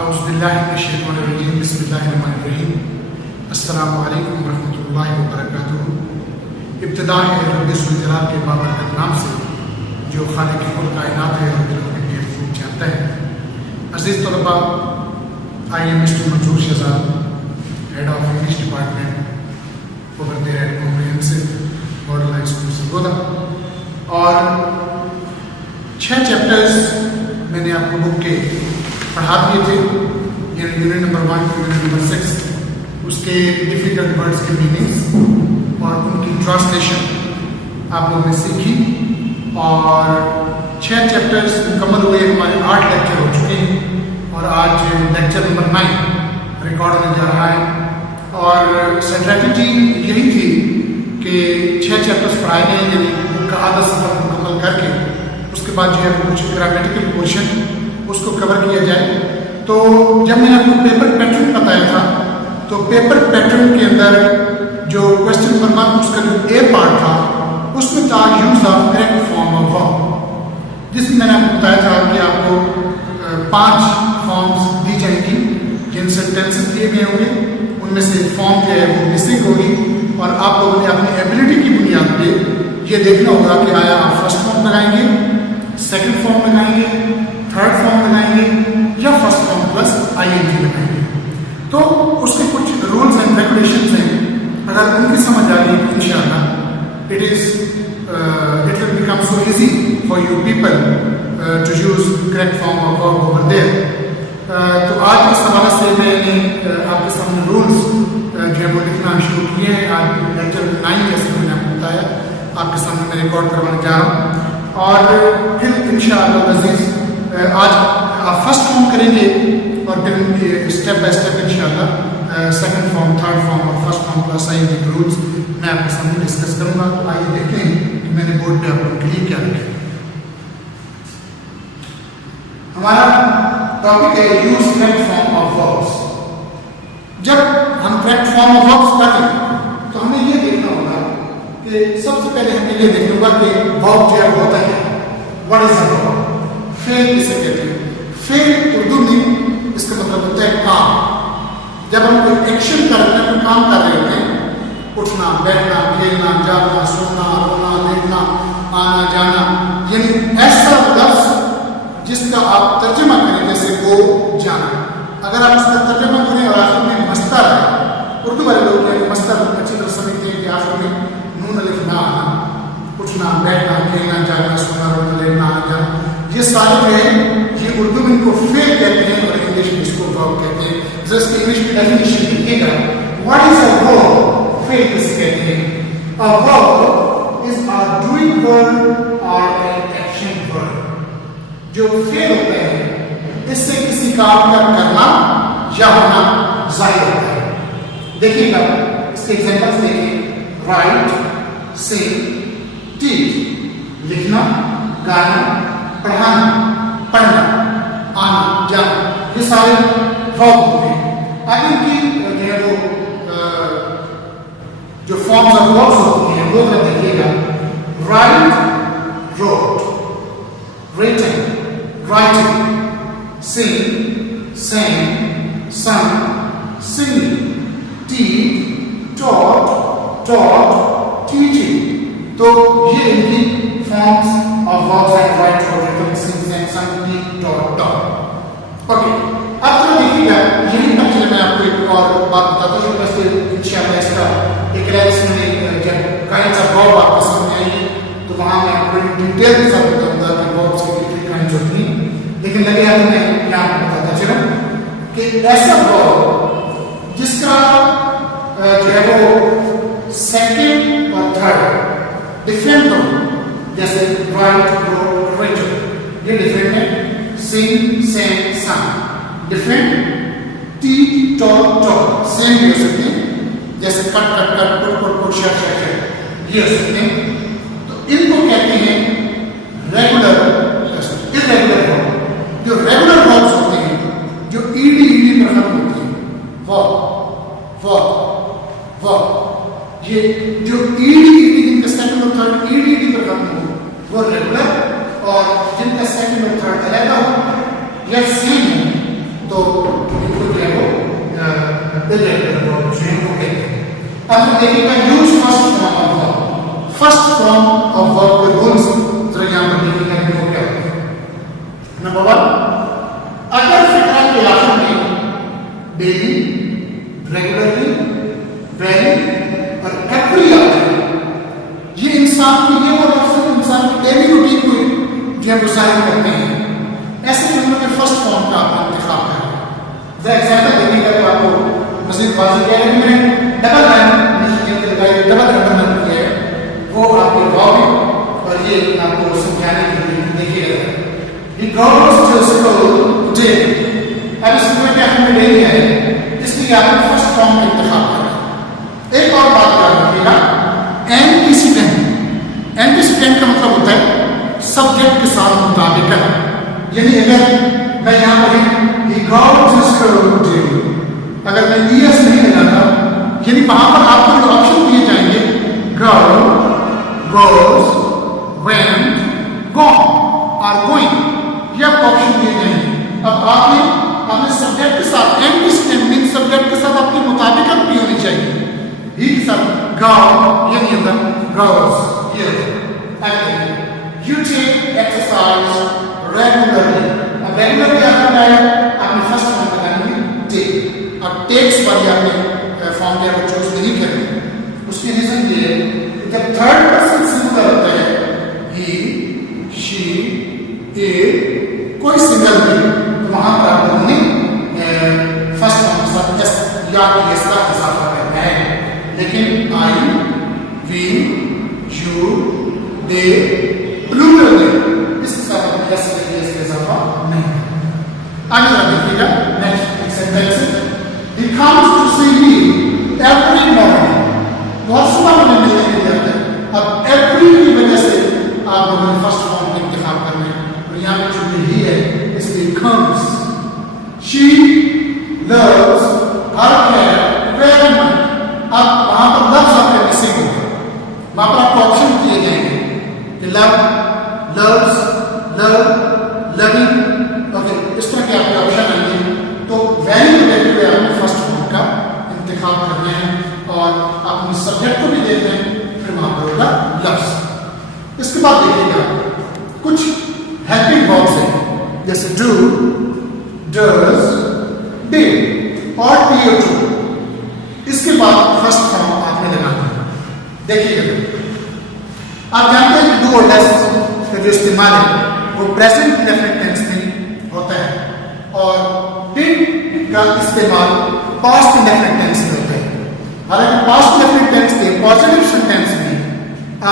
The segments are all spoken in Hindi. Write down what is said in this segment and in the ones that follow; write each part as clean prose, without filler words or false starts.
औज़ुबिल्लाहिमिनश्शैतानिर्रजीम बिस्मिल्लाहिर्रहमानिर्रहीम अस्सलामु अलैकुम वरहमतुल्लाहि वबरकातुहू। इब्तिदा है रब्बुल ज़ुलजलाल के बाबरकत नाम से जो खालिक कुल कायनात है और दिलों के भेद खूब जानता है। अज़ीज़ तलबा, आई am mister Manzoor Shahzad, head of English department over there at comprehensive model high school Sargodha, और 6 चैप्टर्स मैंने आपको बुक के पढ़ा दिए थे। यूनिट नंबर 1 यूनिट नंबर 6 उसके डिफिकल्ट वर्ड्स के मीनिंग्स और उनकी ट्रांसलेशन आप लोगों ने सीखी, और 6 चैप्टर्स मुकम्मल हुए। हमारे 8 लेक्चर हो चुके हैं और आज लेक्चर नंबर 9 रिकॉर्ड होने जा रहा है। और स्ट्रैटेजी यही थी कि 6 चैप्टर्स पढ़ाए गए, यानी बुक का आधा सफर मुकम्मल करके उसके बाद जो है कुछ ग्रामेटिकल पोर्शन उसको कवर किया जाए। तो जब मैंने आपको पेपर पैटर्न बताया था, तो पेपर पैटर्न के अंदर जो क्वेश्चन नंबर 1 उसका जो ए पार्ट था उसमें था use of correct form of verb, जिसमें मैंने आपको बताया था कि आपको 5 फॉर्म्स दी जाएंगी जिन सेंटेंसेस दिए गए होंगे, उनमें से फॉर्म जो है वो मिसिंग होगी, और आप लोगों ने अपनी एबिलिटी की बुनियाद पे ये देखना होगा कि आया आप फर्स्ट फॉर्म लगाएंगे, सेकंड फॉर्म लगाएंगे, थर्ड फॉर्म लगाएंगे या फर्स्ट फॉर्म प्लस आईएनजी लगाएंगे। तो उसके कुछ रूल्स एंड रेगुलेशंस हैं, अगर उनकी समझ आ गई तो इंशाअल्लाह it will become so easy for you people to use correct form of verb over there. तो आज इस हवाले से मैंने आपके सामने रूल्स जो है वो लिखना शुरू किए हैं। आज लेक्चर 9 जैसे मैंने आपको बताया आपके सामने मैं रिकॉर्ड करवाने जा रहा हूँ, और फिर इंशाअल्लाह अज़ीज़ आज आप फर्स्ट फॉर्म करेंगे और फिर स्टेप बाय स्टेप इंशाअल्लाह सेकंड फॉर्म, थर्ड फॉर्म और फर्स्ट फॉर्म प्लस आईएनजी के रूल्स मैं आपके सामने डिस्कस करूंगा। तो आइए देखते हैं कि मैंने बोर्ड पे आप लोगों के लिए क्या लिखा है। हमारा टॉपिक है use correct form of verbs. जब हम करेक्ट फॉर्म ऑफ वर्ब्स करें तो हमें ये देखना होगा कि सबसे पहले हमें ये देखना होगा कि वर्ब जो है होता है, what is a verb. Fail किसे कहते हैं? फेल उर्दू में इसका मतलब होता है काम। जब हम कोई एक्शन कर रहे हैं, कोई काम कर रहे होते हैं, उठना, बैठना, खेलना, जागना, सोना, रोना, लेटना, आना जाना, यानी ऐसा लफ्ज जिसका आप तर्जुमा करें जैसे वो जाना। अगर आप उसका तर्जुमा करें और आखिर में मस्तर है, उर्दू वाले लोग मस्तर अच्छी तरह समझते हैं कि आखिर में नून अलिफ ना आना, उठना, बैठना, खेलना, जागना, सोना, रोना, लेटना, आना जाना, ये सारे जो है ये उर्दू में इनको फेल कहते हैं और इंग्लिश में इसको वर्ब कहते हैं। जस्ट इंग्लिश में डेफिनेशन लिखिएगा, what is a verb? Fail किसे कहते हैं? A verb is a doing verb और एन एक्शन वर्ब। जो फेल होता है इससे किसी काम का करना या होना जाहिर होता है। देखिएगा इसके एग्जांपल्स देखिए, राइट, सिंग, टीच, लिखना, गाना, पढ़ाना, पढ़ना, आना, जाना, ये सारे वर्ब होते हैं। आगे की जो फॉर्म्स ऑफ वर्ब्स होती हैं वो देखिएगा, राइट, रोट, रिटन, राइटिंग, सिंग, sang, sung, singing, teach, taught, teaching। तो ये इनकी फॉर्म्स ऑफ वर्ब्स हैं, राइट, रोट, रिटन, सिंग, sang, sung, teach, taught। Okay, अब तो देखिएगा यही पर चले मैं आपको एक और बात बताता हूँ। बस इंशाअल्लाह इसका एक लेसन में जब काइंड्स ऑफ वर्ब आपके सामने आएंगे तो वहां मैं आपको डिटेल के साथ बताऊंगा कि वर्ब्स की कितनी काइंड्स होती हैं। लेकिन लगे हाथ में मैं आपको बताता चलूं कि ऐसा वर्ब जिसका जो है वो सेकंड और थर्ड डिफरेंट हो, जैसे राइट, रोट, रिटन, ये डिफरेंट है। सिंग, sang, sung different. Teach, taught, same भी हो सकते हैं, जैसे कट, पुट, शट, ये हो सकते हैं। तो इनको कहते हैं रेगुलर, इरेगुलर वर्ब। जो रेगुलर वर्ब्स होते हैं जो ईडी पर खत्म होती है, वर्ब, ये जो ईडी जिनका सेकंड और थर्ड ईडी पर खत्म हो वो रेगुलर, और जिनका सेकंड और थर्ड अलग हो या सेम हो तो इनको जो है वो इरेगुलर वर्ब जो है वो कहते हैं। अब देखिएगा use first form of verb. First form of verb के रूल्स जरा यहां पर देखिएगा कि वो क्या होते हैं। नंबर 1, अगर फिक्र के आखिर में डेली, रेगुलरली, वेरी और एवरी आता है, ये इंसान की ये वो लफ्ज़ इंसान की डेली रूटीन को जो है वो जाहिर करते हैं। ऐसे जुमलों के फर्स्ट फॉर्म का आपको इंतखाब करना है। जरा एग्जाम्पल देखिएगा तो आपको मजीद वाज़ेह किया है कि मैंने डबल अंडरलाइन किया है, वो आपके गाँव में, और ये आपको समझाने के लिए देखिएगा। He goes to school daily. अब स्कूल के आखिर में डेली है, इसलिए आपको फर्स्ट फॉर्म का इंतखाब करना है। एक और बात याद रखिएगा, एंटीसीडेंट। एंटीसीडेंट का मतलब होता है सब्जेक्ट के साथ मुताबिकत। यानी अगर मैं यहाँ पर he goes to school daily, अगर मैं ES नहीं लगाता, यानी वहां पर आपको जो ऑप्शन दिए जाएंगे go, goes, went, gone और going, ये आपको ऑप्शन दिए जाएंगे। अब आपने सब्जेक्ट के साथ एंटीसीडेंट मीन सब्जेक्ट के साथ आपकी मुताबिकत भी होनी चाहिए। ही के साथ go, ये नहीं होगा goes, ये you take exercise regularly। अब रेगुलरली आपने आया, आपने फर्स्ट फॉर्म बताएंगे take, अब takes वाली आपने फॉर्म जो है चूज नहीं करनी। उसकी रीजन ये है कि जब थर्ड पर्सन सिंगुलर होता है, he, she, it, कोई सिंगल नहीं, तो वहां पर आप लोगों ने फर्स्ट फॉर्म के साथ एस या एस का इजाफा करना है। लेकिन आई, वी, यू, दे, प्लूरल में इसके साथ एस का इजाफा नहीं। आगे जरा देखिएगा next sentence. He comes to see me every morning। बहुत सुबह मुझे मिलने के लिए आता है। अब every की वजह से आप लोगों ने फर्स्ट फॉर्म का इंतखाब करना है। यहाँ पे जो ही है इसलिए comes। She loves her cat very much। अब वहां पर लफ्ज आपके मिसिंग होगा, वहां पर आपको ऑप्शन दिए जाएंगे कि love, loves, love, loving, okay, इस तरह के आपके ऑप्शन आएंगे। तो वेरी रिलेटेड आपको फर्स्ट फॉर्म का इंतखाब करना है और अपने सब्जेक्ट को भी देखना है, फिर वहां पर होगा लफ्ज। इसके बाद देखिएगा कुछ हेल्पिंग वर्ब्स हैं, जैसे डू, डज, डिड और to। इसके बाद फर्स्ट फॉर्म आपने लगाना है। देखिएगा, आप जानते हैं कि डू और डज का जो इस्तेमाल है वो प्रेजेंट इंडेफिनिट टेंस में होता है और डिड का इस्तेमाल पास्ट इंडेफिनिट टेंस में होता है। हालांकि पास्ट इंडेफिनिट टेंस के पॉजिटिव सेंटेंस में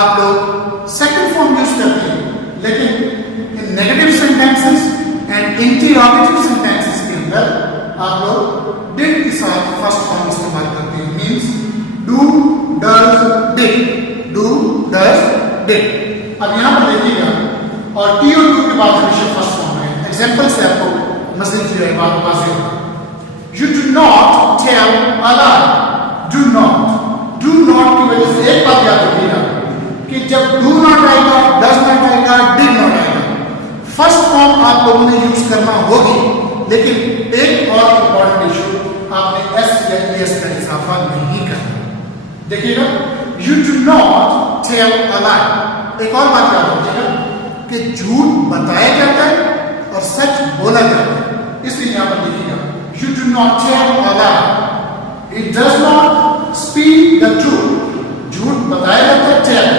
आप लोग सेकंड फॉर्म यूज करते हैं, लेकिन negative sentences and interrogative sentences के अंदर आप लोग डिड के साथ फर्स्ट फॉर्म इस्तेमाल करते हैं। Means do, does, did, do, does, did. अब यहां पर देखिएगा और टी और टू के बाद हमेशा फर्स्ट फॉर्म है। एग्जांपल से आपको मसले की बात वाज़ेह होगी। You do not tell a lie. Do not की वजह से एक बात याद रखिएगा कि जब डू नॉट आएगा, डज नॉट आएगा, डिड नॉट आएगा, फर्स्ट फॉर्म आप लोगों ने यूज करना होगी। लेकिन एक और इंपॉर्टेंट इशू, आपने एस या एस का इजाफा नहीं करना। देखिएगा, you do not tell a lie. एक और बात याद रखिएगा कि झूठ बताया जाता है और सच बोला जाता है। इसलिए यहां पर देखिएगा, you do not tell a lie. He does not speak the truth। झूठ बताया जाता है, टेल,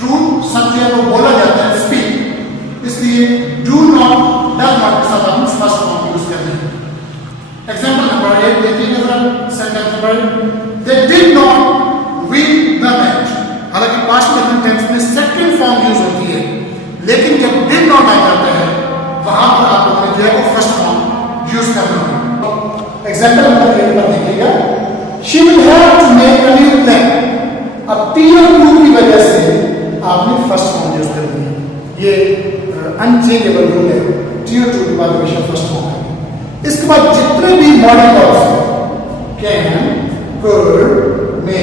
ट्रूथ सच है वो बोला जाता है, स्पीक। इसलिए डू नॉट, डज नॉट के साथ हम फर्स्ट फॉर्म यूज करते हैं। एग्जांपल नंबर 8 देखिए जरा, sentence number, they did not win the match। हालांकि पास्ट टेंस में सेकंड फॉर्म यूज होती है, लेकिन जब डिड नॉट आ जाता है वहां पर आप लोगों ने जो है वो फर्स्ट फॉर्म यूज करना है। एग्जांपल नंबर 8 पर देखिएगा, she will have to make a new plan। अब टी और टू की वजह से आपने फर्स्ट फॉर्म यूज करनी है। ये अनचेंजेबल रूल है, टी और टू के बाद हमेशा फर्स्ट फॉर्म है। इसके बाद जितने भी मॉडल वर्ब्स हैं, can, could, may,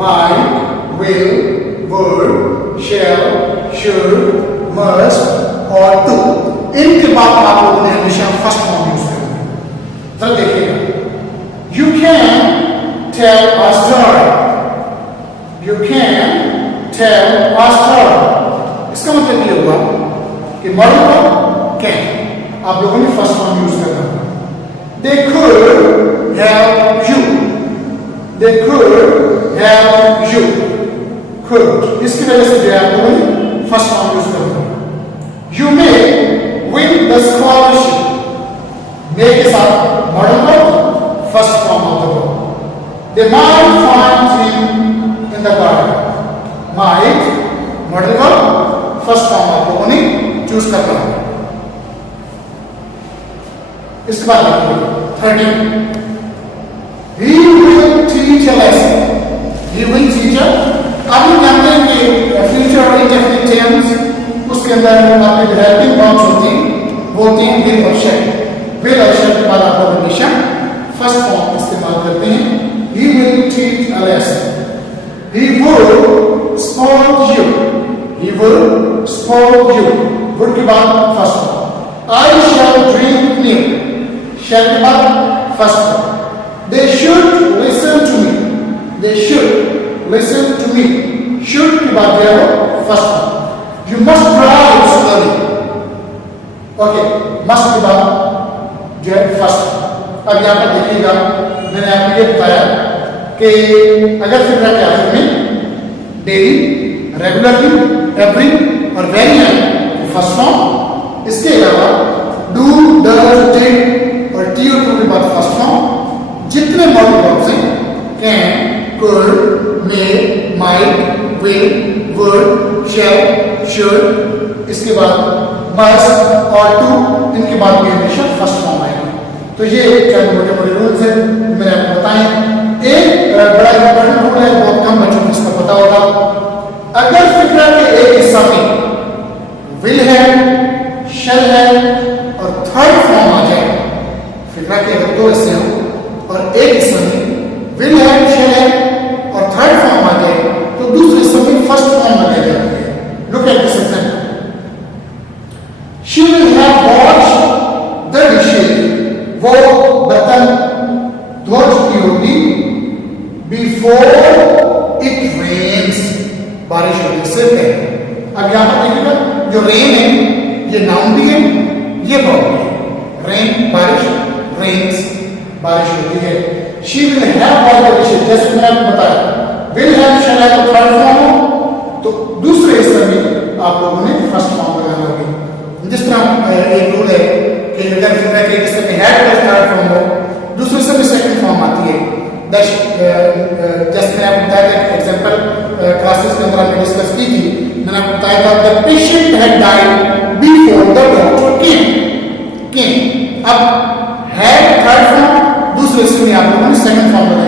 might, will, would, shall, should, must और टू, इनके बाद आप लोगों ने हमेशा फर्स्ट फॉर्म यूज करना है। जरा देखिएगा, you can tell a story, you can tell a story. इसका मतलब ये हुआ कि मॉडल वर्ब कैन, आप लोगों ने फर्स्ट फॉर्म यूज करना होगा। They could help you, they could help you, could, इसकी वजह से जो है आप लोगों ने फर्स्ट फॉर्म यूज करना होगा। You may win the scholarship, may के साथ modal verb first form of the verb. They might find him in the garden, might modal verb first form आप लोगों ने चूज करना है। इसके बाद देखिए 13, he will teach a lesson, he will teach a, आप लोग जानते हैं कि फ्यूचर इंडेफिनिट टेंस उसके अंदर आपके जो हेल्पिंग वर्ब्स होती हैं वो होती हैं विल और शैल। विल और शैल के बाद आप लोग हमेशा फर्स्ट फॉर्म इस्तेमाल करते हैं। he will teach a lesson, he will scold you, he will scold you, would के बाद first form. I shall drink milk, shall के बाद first form. they should listen to me, they should listen to me, should के बाद जो है first form. you must drive slowly, okay, must के बाद जो है फर्स्ट फॉर्म। अब यहाँ पर देखिएगा, मैंने आपको ये बताया कि अगर फिक्रा के आखिर में डेली, रेगुलरली, एवरी और वेरी है फर्स्ट फॉर्म, इसके अलावा डू, डज, डिड और टी और टू के बाद फर्स्ट फॉर्म, जितने मॉडल वर्ब्स हैं can, could, may, might, will, would, shall, should, इसके बाद मस्ट और टू, इनके बाद भी हमेशा फर्स्ट फॉर्म आएगा। तो ये चंद मोटे मोटे रूल्स हैं मैंने आपको बताए। एक बड़ा इंपॉर्टेंट रूल है, बहुत कम बच्चों को इसका पता होगा। अगर फिक्रा के एक हिस्सा में विल है, शैल है और थर्ड फॉर्म आ जाए, फिक्रा के अगर दो हिस्से हो और एक हिस्से में विल है, शैल है और थर्ड फॉर्म आ जाए, तो दूसरे हिस्से में फर्स्ट फॉर्म लगाई जाती है। Look at this example, she will have washed the dishes, वो बर्तन धो चुकी होगी बिफोर इट रेन्स, बारिश होने से पहले। अब यहां पर देखिएगा, जो रेन है ये नाउन भी है, ये वर्ब भी है। रेन बारिश, रेन्स बारिश होती है। She will have washed the dishes, जैसे मैंने आपको बताया विल हैव, शैल हैव तो थर्ड फॉर्म हो, तो दूसरे हिस्से में आप लोगों ने फर्स्ट फॉर्म लगाना होगा। जिस तरह एक रूल है कि अगर फिक्रा के हिस्से में हैड प्लस थर्ड फॉर्म हो, दूसरे हिस्से में सेकंड फॉर्म आती है। जैसे मैंने आपको बताया था, एग्जांपल क्लासेस के अंदर हमने डिस्कस की थी, मैंने आपको बताया था the patient had died before the doctor केम। अब हैड थर्ड फॉर्म, दूसरे हिस्से में आप लोगों ने सेकंड फॉर्म लगाया।